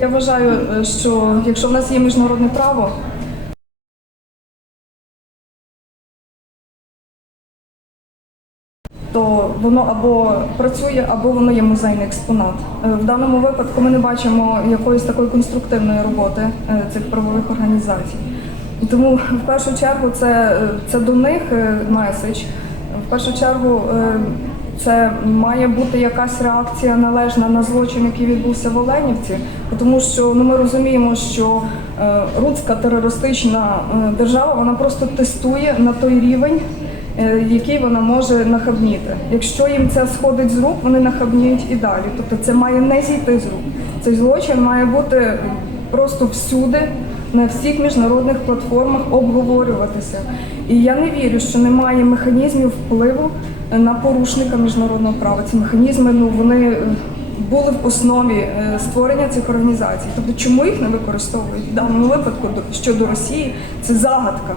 Я вважаю, е, що якщо в нас є міжнародне право, то воно або працює, або воно є музейний експонат. Е, В даному випадку ми не бачимо якоїсь такої конструктивної роботи е, цих правових організацій. І тому в першу чергу це, це до них меседж. В першу чергу це має бути якась реакція належна на злочин, який відбувся в Оленівці, тому що ну, ми розуміємо, що е, руська терористична е, держава вона просто тестує на той рівень, е, який вона може нахабніти. Якщо їм це сходить з рук, вони нахабніють і далі. Тобто це має не зійти з рук. Цей злочин має бути просто всюди, на всіх міжнародних платформах обговорюватися. І я не вірю, що немає механізмів впливу на порушника міжнародного права. Ці механізми ну вони е, були в основі е, створення цих організацій. Тобто, чому їх не використовують в даному випадку щодо Росії? Це загадка.